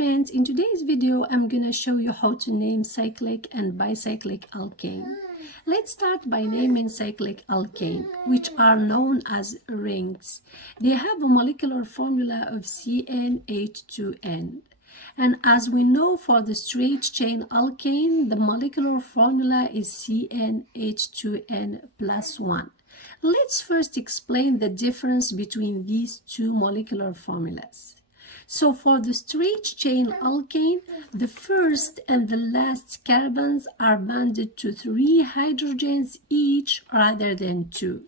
friends, in today's video I'm gonna show you how to name cyclic and bicyclic alkane. Let's start by naming cyclic alkane, which are known as rings. They have a molecular formula of CnH2n. And as we know, for the straight chain alkane, the molecular formula is CnH2n plus 1. Let's first explain the difference between these two molecular formulas. So for the straight chain alkane, the first and the last carbons are bonded to 3 hydrogens each rather than 2.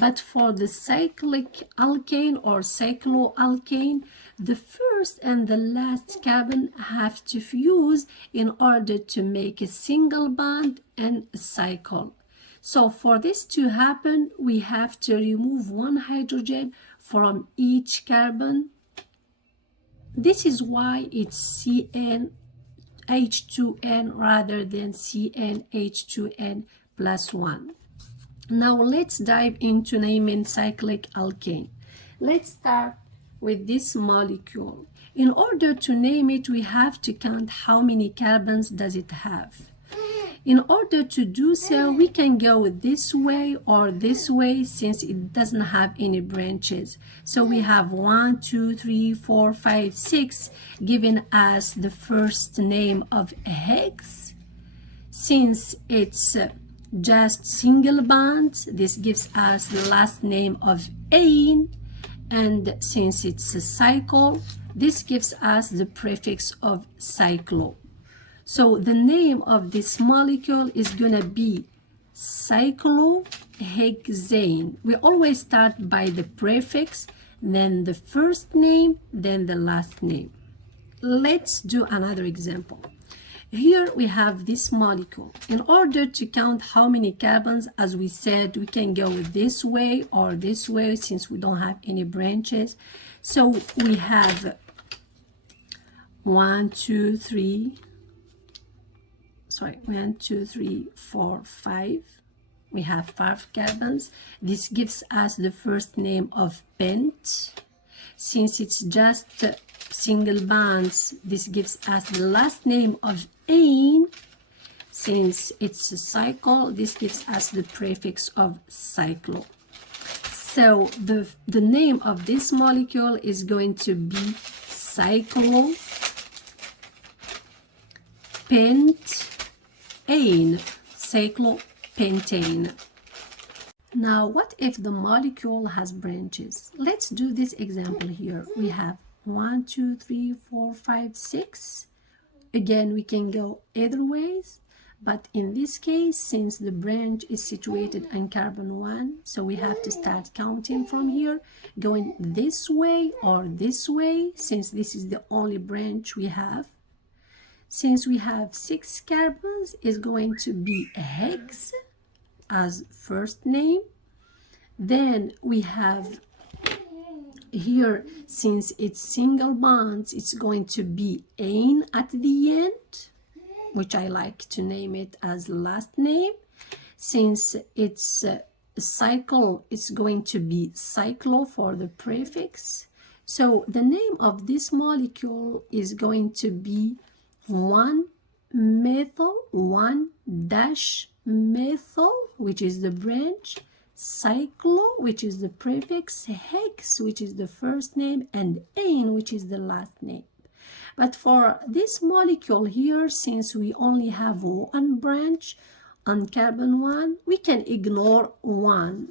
But for the cyclic alkane or cycloalkane, the first and the last carbon have to fuse in order to make a single bond and a cycle. So for this to happen, we have to remove one hydrogen from each carbon. This is why it's CnH2n rather than CnH2n plus 1. Now let's dive into naming cyclic alkane. Let's start with this molecule. In order to name it, we have to count how many carbons does it have. In order to do so, we can go this way or this way since it doesn't have any branches. So we have 1, 2, 3, 4, 5, 6, giving us the first name of hex. Since it's just single bonds, this gives us the last name of ane. And since it's a cycle, this gives us the prefix of cyclo. So the name of this molecule is gonna be cyclohexane. We always start by the prefix, then the first name, then the last name. Let's do another example. Here we have this molecule. In order to count how many carbons, as we said, we can go this way or this way since we don't have any branches. So we have 1, 2, 3, 4, 5. We have 5 carbons. This gives us the first name of pent. Since it's just single bonds, this gives us the last name of ane. Since it's a cycle, this gives us the prefix of cyclo. So the name of this molecule is going to be cyclopentane. Cyclopentane. Now, what if the molecule has branches? Let's do this example here. We have 1, 2, 3, 4, 5, 6. Again, we can go either ways, but in this case, since the branch is situated on carbon 1, so we have to start counting from here, going this way or this way, since this is the only branch we have. Since we have 6 carbons, is going to be hex as first name. Then we have here, since it's single bonds, it's going to be ane at the end, which I like to name it as last name. Since it's a cycle, it's going to be cyclo for the prefix. So the name of this molecule is going to be 1-methyl, 1-methyl, which is the branch, cyclo, which is the prefix, hex, which is the first name, and ane, which is the last name. But for this molecule here, since we only have one branch on carbon 1, we can ignore 1.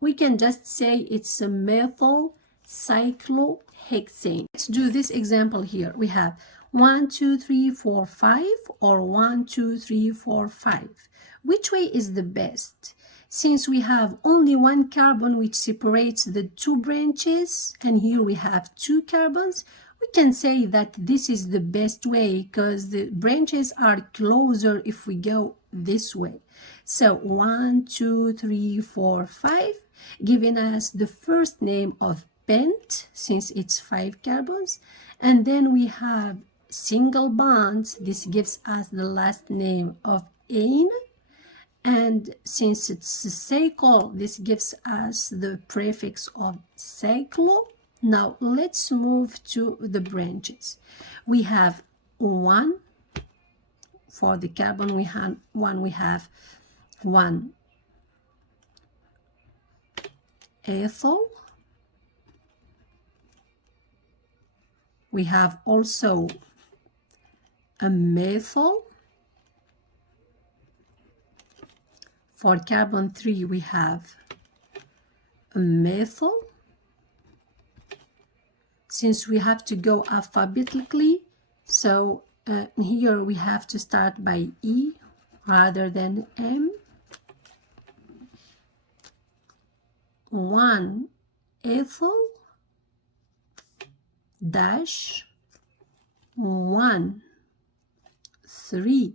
We can just say it's a methyl cyclohexane. Let's do this example here. We have 1, 2, 3, 4, 5 or 1, 2, 3, 4, 5. Which way is the best? Since we have only one carbon which separates the 2 branches, and here we have 2 carbons, we can say that this is the best way because the branches are closer if we go this way. So 1, 2, 3, 4, 5, giving us the first name of pent, since it's 5 carbons, and then we have single bonds. This gives us the last name of ane. And since it's a cycle, this gives us the prefix of cyclo. Now let's move to the branches. We have one for the carbon. We have one ethyl. We have also a methyl. For carbon 3, we have a methyl. Since we have to go alphabetically, so here we have to start by E rather than M. 1 ethyl dash 1 3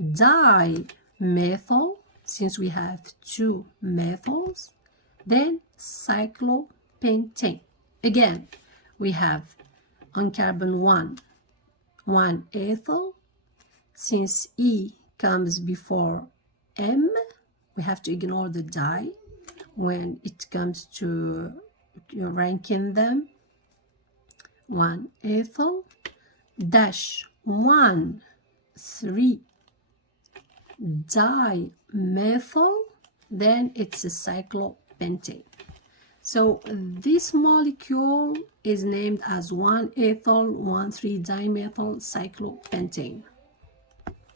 dimethyl, since we have 2 methyls, then cyclopentane. Again, we have on carbon 1 ethyl. Since E comes before M, we have to ignore the di when it comes to ranking them. 1 ethyl dash 1 3 dimethyl, then it's a cyclopentane. So this molecule is named as 1 ethyl 1 3 dimethyl cyclopentane.